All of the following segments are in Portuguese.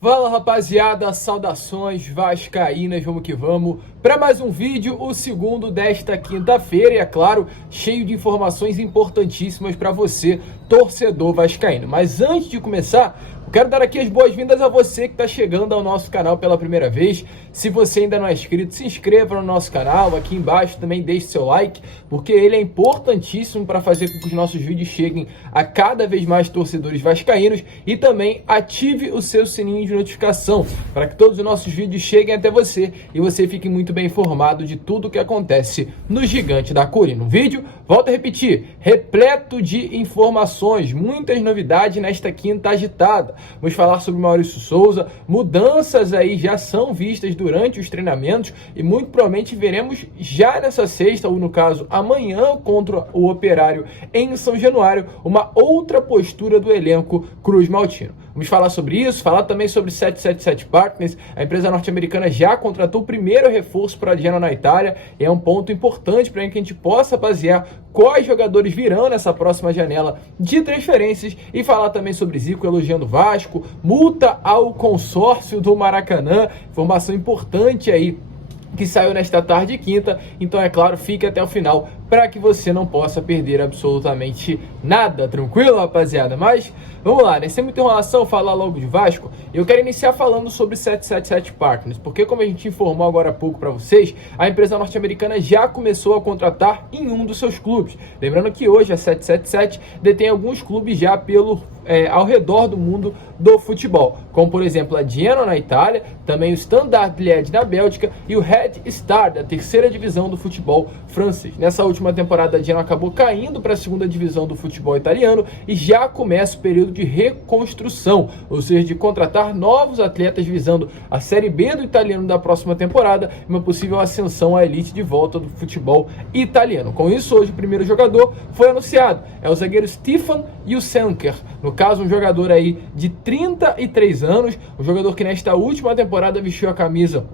Fala rapaziada, saudações vascaínas, vamos que vamos para mais um vídeo, o segundo desta quinta-feira e é claro, cheio de informações importantíssimas para você, torcedor vascaíno. Mas antes de começar, eu quero dar aqui as boas-vindas a você que está chegando ao nosso canal pela primeira vez. Se você ainda não é inscrito, se inscreva no nosso canal, aqui embaixo também deixe seu like, porque ele é importantíssimo para fazer com que os nossos vídeos cheguem a cada vez mais torcedores vascaínos e também ative o seu sininho de notificação para que todos os nossos vídeos cheguem até você e você fique muito bem informado de tudo o que acontece no Gigante da Colina. Um vídeo, volto a repetir, repleto de informações, muitas novidades nesta quinta agitada. Vamos falar sobre Maurício Souza, mudanças aí já são vistas durante os treinamentos e muito provavelmente veremos já nessa sexta, ou no caso amanhã, contra o Operário em São Januário, uma outra postura do elenco Cruz Maltino. Vamos falar sobre isso, falar também sobre 777 Partners. A empresa norte-americana já contratou o primeiro reforço para a Genoa na Itália e é um ponto importante para que a gente possa basear quais jogadores virão nessa próxima janela de transferências e falar também sobre Zico elogiando o Vasco, multa ao consórcio do Maracanã, informação importante aí que saiu nesta tarde de quinta, então é claro, fique até o final para que você não possa perder absolutamente nada, tranquilo rapaziada? Mas vamos lá, né? Sem muita enrolação, falar logo de Vasco, eu quero iniciar falando sobre 777 Partners, porque como a gente informou agora há pouco para vocês, a empresa norte-americana já começou a contratar em um dos seus clubes, lembrando que hoje a 777 detém alguns clubes já ao redor do mundo do futebol, como por exemplo a Genoa na Itália, também o Standard Liège na Bélgica e o Red Star da terceira divisão do futebol francês. Nessa última temporada a Genoa acabou caindo para a segunda divisão do futebol italiano e já começa o período de reconstrução, ou seja, de contratar novos atletas visando a Série B do italiano da próxima temporada e uma possível ascensão à elite de volta do futebol italiano. Com isso, hoje o primeiro jogador foi anunciado, é o zagueiro Stefan Jusenker, no caso um jogador aí de 33 anos, um jogador que nesta última temporada vestiu a camisa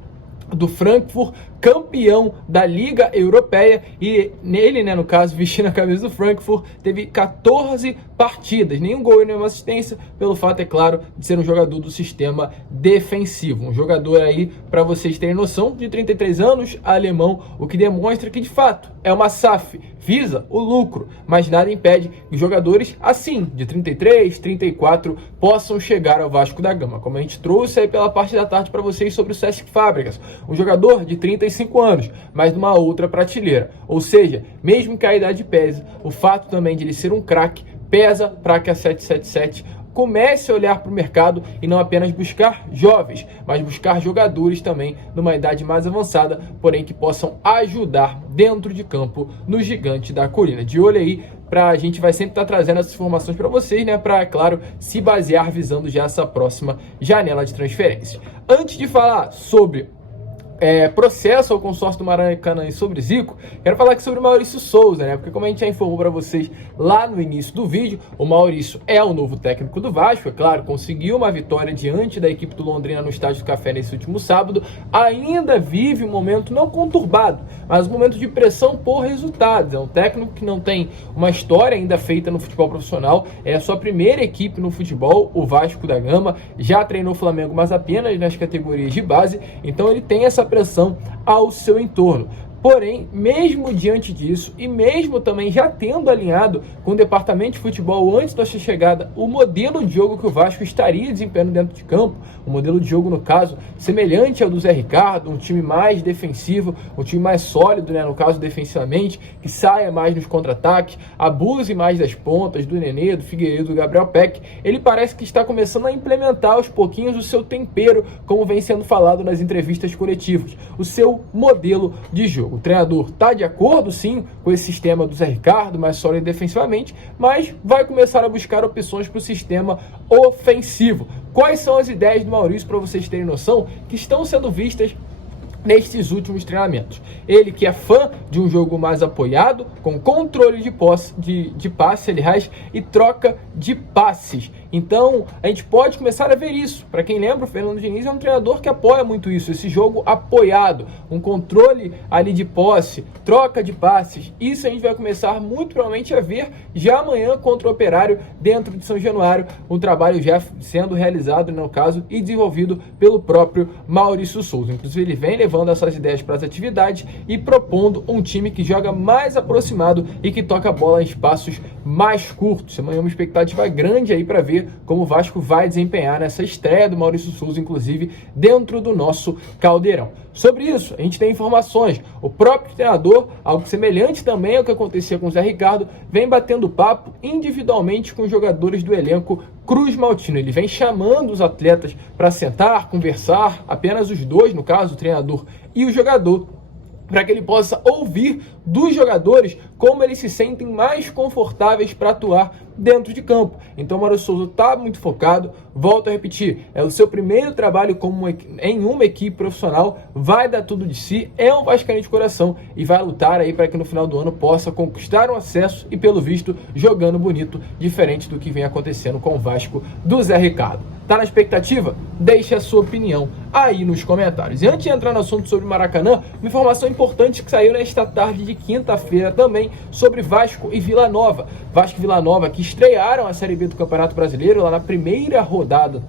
do Frankfurt, campeão da Liga Europeia, e nele, né, no caso, vestindo a camisa do Frankfurt, teve 14 partidas, nenhum gol e nenhuma assistência, pelo fato, é claro, de ser um jogador do sistema defensivo. Um jogador aí, para vocês terem noção, de 33 anos, alemão, o que demonstra que, de fato, é uma SAF, visa o lucro, mas nada impede que jogadores assim, de 33, 34, possam chegar ao Vasco da Gama, como a gente trouxe aí pela parte da tarde para vocês sobre o Cesc Fábricas, um jogador de 35 anos, mas numa outra prateleira, ou seja, mesmo que a idade pese, o fato também de ele ser um craque pesa para que a 777 comece a olhar para o mercado e não apenas buscar jovens, mas buscar jogadores também numa idade mais avançada, porém que possam ajudar dentro de campo no Gigante da Colina. De olho aí, a gente vai sempre estar trazendo essas informações para vocês, né? Para, claro, se basear visando já essa próxima janela de transferência. Antes de falar sobre processo ao consórcio do Maracanã e sobre Zico, quero falar aqui sobre o Maurício Souza, né? Porque como a gente já informou para vocês lá no início do vídeo, o Maurício é o novo técnico do Vasco, é claro, conseguiu uma vitória diante da equipe do Londrina no Estádio do Café nesse último sábado, ainda vive um momento não conturbado, mas um momento de pressão por resultados. É um técnico que não tem uma história ainda feita no futebol profissional, é a sua primeira equipe no futebol, o Vasco da Gama, já treinou o Flamengo, mas apenas nas categorias de base, então ele tem essa pressão ao seu entorno. Porém, mesmo diante disso e mesmo também já tendo alinhado com o departamento de futebol antes da sua chegada o modelo de jogo que o Vasco estaria desempenhando dentro de campo, um modelo de jogo, no caso, semelhante ao do Zé Ricardo, um time mais defensivo, um time mais sólido, né, no caso defensivamente, que saia mais nos contra-ataques, abuse mais das pontas, do Nenê, do Figueiredo, do Gabriel Peck, ele parece que está começando a implementar aos pouquinhos o seu tempero, como vem sendo falado nas entrevistas coletivas, o seu modelo de jogo. O treinador está de acordo, sim, com esse sistema do Zé Ricardo, mais sólido defensivamente, mas vai começar a buscar opções para o sistema ofensivo. Quais são as ideias do Maurício, para vocês terem noção, que estão sendo vistas nestes últimos treinamentos? Ele que é fã de um jogo mais apoiado, com controle de passe, aliás, e troca de passes. Então, a gente pode começar a ver isso. Para quem lembra, o Fernando Diniz é um treinador que apoia muito isso, esse jogo apoiado, um controle ali de posse, troca de passes. Isso a gente vai começar muito provavelmente a ver já amanhã contra o Operário dentro de São Januário, um trabalho já sendo realizado, no caso, e desenvolvido pelo próprio Maurício Souza. Inclusive, ele vem levando essas ideias para as atividades e propondo um time que joga mais aproximado e que toca a bola em espaços mais curtos. Amanhã uma expectativa grande aí para ver como o Vasco vai desempenhar nessa estreia do Maurício Souza, inclusive dentro do nosso Caldeirão. Sobre isso, a gente tem informações. O próprio treinador, algo semelhante também ao que acontecia com o Zé Ricardo, vem batendo papo individualmente com os jogadores do elenco Cruz Maltino. Ele vem chamando os atletas para sentar, conversar, apenas os dois, no caso, o treinador e o jogador, para que ele possa ouvir dos jogadores como eles se sentem mais confortáveis para atuar dentro de campo. Então o Maurício Souza está muito focado, volto a repetir, é o seu primeiro trabalho em uma equipe profissional, vai dar tudo de si, é um vascaíno de coração e vai lutar aí para que no final do ano possa conquistar um acesso e, pelo visto, jogando bonito, diferente do que vem acontecendo com o Vasco do Zé Ricardo. Tá na expectativa? Deixe a sua opinião aí nos comentários. E antes de entrar no assunto sobre Maracanã, uma informação importante que saiu nesta tarde de quinta-feira também sobre Vasco e Vila Nova. Vasco e Vila Nova que estrearam a Série B do Campeonato Brasileiro lá na primeira rodada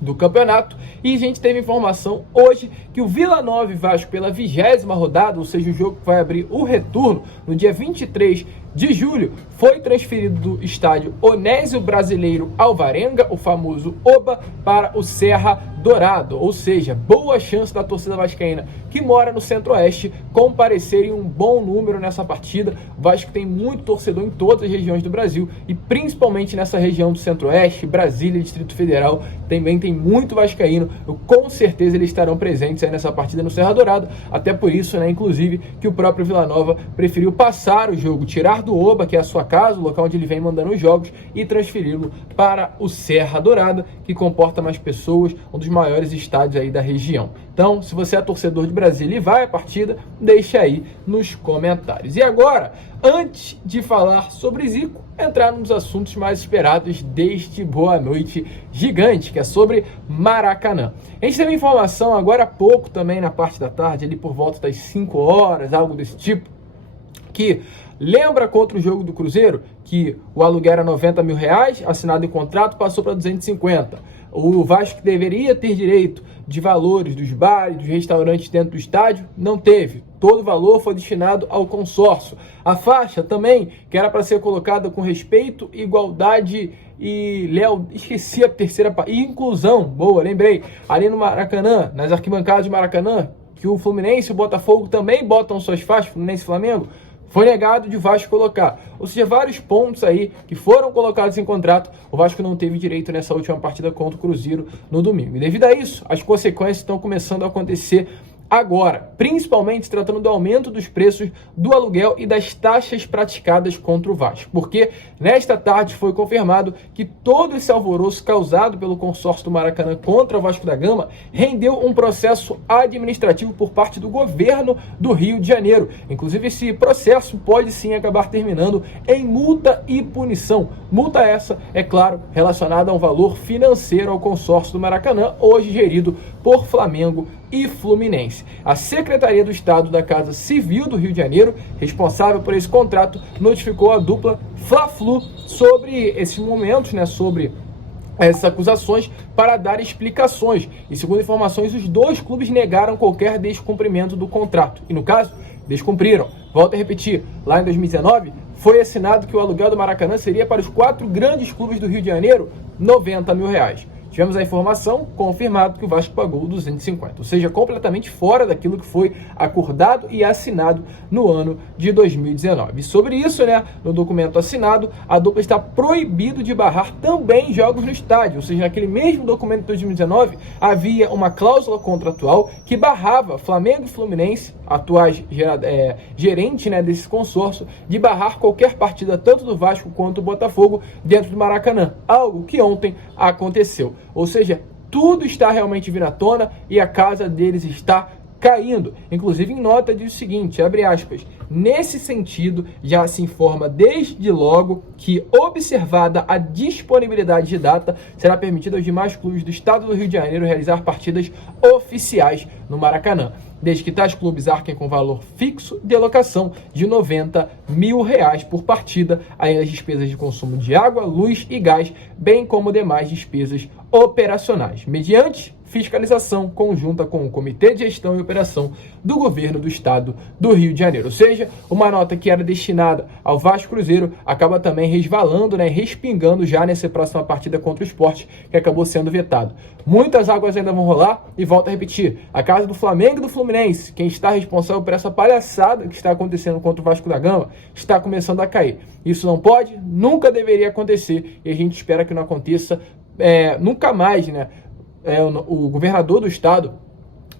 do campeonato, e a gente teve informação hoje que o Vila Nova e Vasco pela 20ª rodada, ou seja, o jogo que vai abrir o retorno no dia 23 de julho, foi transferido do estádio Onésio Brasileiro Alvarenga, o famoso OBA, para o Serra Dourado, ou seja, boa chance da torcida vascaína que mora no Centro-Oeste comparecer em um bom número nessa partida. O Vasco tem muito torcedor em todas as regiões do Brasil e principalmente nessa região do Centro-Oeste, Brasília, Distrito Federal, também tem muito vascaíno. Com certeza eles estarão presentes aí nessa partida no Serra Dourado, até por isso, né, inclusive, que o próprio Vila Nova preferiu passar o jogo, tirar do OBA, que é a sua casa, o local onde ele vem mandando os jogos, e transferi-lo para o Serra Dourada, que comporta mais pessoas, um dos maiores estádios aí da região. Então, se você é torcedor de Brasília e vai à partida, deixa aí nos comentários. E agora, antes de falar sobre Zico, entrar nos assuntos mais esperados deste Boa Noite Gigante, que é sobre Maracanã. A gente teve informação agora há pouco também, na parte da tarde, ali por volta das 5 horas, algo desse tipo, que lembra contra o jogo do Cruzeiro, que o aluguel era R$90 mil, assinado em contrato, passou para 250. O Vasco deveria ter direito de valores dos bares, dos restaurantes dentro do estádio, não teve. Todo o valor foi destinado ao consórcio. A faixa também, que era para ser colocada com respeito, igualdade e esqueci a terceira parte, inclusão, boa, lembrei, ali no Maracanã, nas arquibancadas de Maracanã, que o Fluminense e o Botafogo também botam suas faixas, Fluminense e Flamengo, foi negado de Vasco colocar. Ou seja, vários pontos aí que foram colocados em contrato, o Vasco não teve direito nessa última partida contra o Cruzeiro no domingo. E devido a isso, as consequências estão começando a acontecer agora, principalmente se tratando do aumento dos preços do aluguel e das taxas praticadas contra o Vasco. Porque nesta tarde foi confirmado que todo esse alvoroço causado pelo consórcio do Maracanã contra o Vasco da Gama rendeu um processo administrativo por parte do governo do Rio de Janeiro. Inclusive, esse processo pode sim acabar terminando em multa e punição. Multa essa, é claro, relacionada a um valor financeiro ao consórcio do Maracanã, hoje gerido por Flamengo e Fluminense. A Secretaria do Estado da Casa Civil do Rio de Janeiro, responsável por esse contrato, notificou a dupla Fla-Flu sobre esses momentos, né, sobre essas acusações, para dar explicações. E segundo informações, os dois clubes negaram qualquer descumprimento do contrato. E no caso, descumpriram. Volto a repetir, lá em 2019, foi assinado que o aluguel do Maracanã seria para os 4 grandes clubes do Rio de Janeiro, R$90 mil. Tivemos a informação confirmado que o Vasco pagou 250, ou seja, completamente fora daquilo que foi acordado e assinado no ano de 2019. E sobre isso, né, no documento assinado, a dupla está proibido de barrar também jogos no estádio, ou seja, naquele mesmo documento de 2019 havia uma cláusula contratual que barrava Flamengo e Fluminense, atuais gerente, né, desse consórcio, de barrar qualquer partida tanto do Vasco quanto do Botafogo dentro do Maracanã, algo que ontem aconteceu. Ou seja, tudo está realmente vindo à tona e a casa deles está caindo. Inclusive, em nota diz o seguinte, abre aspas, nesse sentido, já se informa desde logo que, observada a disponibilidade de data, será permitido aos demais clubes do estado do Rio de Janeiro realizar partidas oficiais no Maracanã, desde que tais clubes arquem com valor fixo de alocação de R$90 mil por partida, além das despesas de consumo de água, luz e gás, bem como demais despesas operacionais, mediante fiscalização conjunta com o Comitê de Gestão e Operação do Governo do Estado do Rio de Janeiro. Ou seja, uma nota que era destinada ao Vasco Cruzeiro acaba também resvalando, respingando já nessa próxima partida contra o Sport, que acabou sendo vetado. Muitas águas ainda vão rolar e volto a repetir, a casa do Flamengo e do Fluminense, quem está responsável por essa palhaçada que está acontecendo contra o Vasco da Gama, está começando a cair. Isso não pode, nunca deveria acontecer e a gente espera que não aconteça nunca mais, o governador do estado,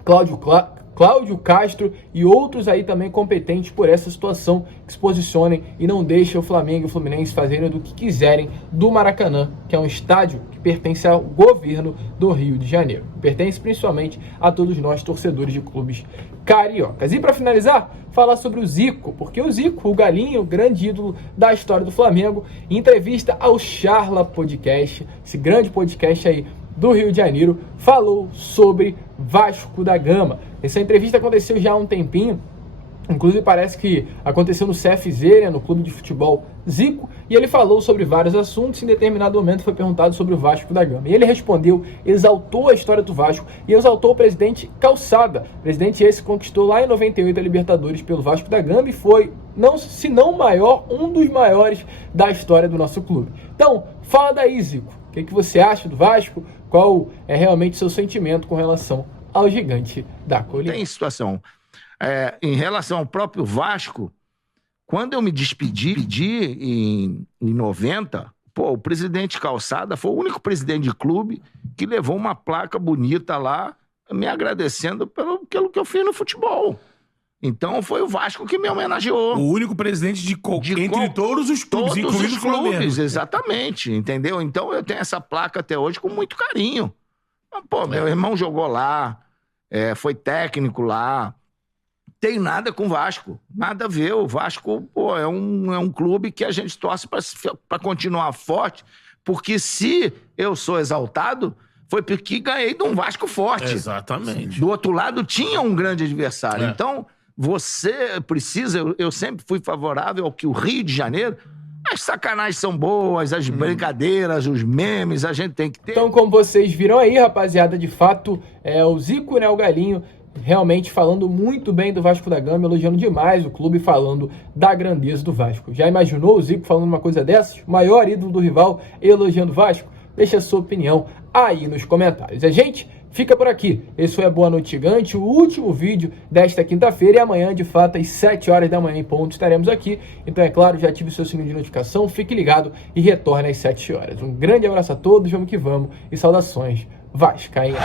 Cláudio Castro e outros aí também competentes por essa situação que se posicionem e não deixem o Flamengo e o Fluminense fazerem do que quiserem do Maracanã, que é um estádio que pertence ao governo do Rio de Janeiro. Pertence principalmente a todos nós, torcedores de clubes cariocas. E para finalizar, falar sobre o Zico, porque o Zico, o galinho, o grande ídolo da história do Flamengo, em entrevista ao Charla Podcast, esse grande podcast aí do Rio de Janeiro, falou sobre Vasco da Gama. Essa entrevista aconteceu já há um tempinho, inclusive parece que aconteceu no CFZ, no Clube de Futebol Zico, e ele falou sobre vários assuntos. Em determinado momento foi perguntado sobre o Vasco da Gama, e ele respondeu, exaltou a história do Vasco e exaltou o presidente Calçada, presidente esse que conquistou lá em 98 a Libertadores pelo Vasco da Gama e foi, se não o maior, um dos maiores da história do nosso clube. Então, fala daí, Zico, o que você acha do Vasco? Qual é realmente o seu sentimento com relação ao gigante da colina? Tem situação. Em relação ao próprio Vasco, quando eu me despedi em 90, o presidente Calçada foi o único presidente de clube que levou uma placa bonita lá, me agradecendo pelo que eu fiz no futebol. Então foi o Vasco que me homenageou. O único presidente entre todos os clubes, incluindo o Flamengo. Exatamente, entendeu? Então eu tenho essa placa até hoje com muito carinho. Meu irmão jogou lá, foi técnico lá. Tem nada com o Vasco, nada a ver. O Vasco, é um clube que a gente torce para continuar forte, porque se eu sou exaltado, foi porque ganhei de um Vasco forte. Exatamente. Do outro lado tinha um grande adversário. Então, você precisa... Eu sempre fui favorável ao que o Rio de Janeiro... As sacanagens são boas, as brincadeiras, os memes, a gente tem que ter. Então, como vocês viram aí, rapaziada, de fato, o Zico, o Galinho, realmente falando muito bem do Vasco da Gama, elogiando demais o clube, falando da grandeza do Vasco. Já imaginou o Zico falando uma coisa dessas? O maior ídolo do rival elogiando o Vasco? Deixa a sua opinião aí nos comentários. A gente fica por aqui. Esse foi a Boa Noite Gigante, o último vídeo desta quinta-feira, e amanhã, de fato, às 7 horas da manhã em ponto, estaremos aqui. Então, é claro, já ative o seu sininho de notificação, fique ligado e retorne às 7 horas. Um grande abraço a todos, vamos que vamos, e saudações vascaínas.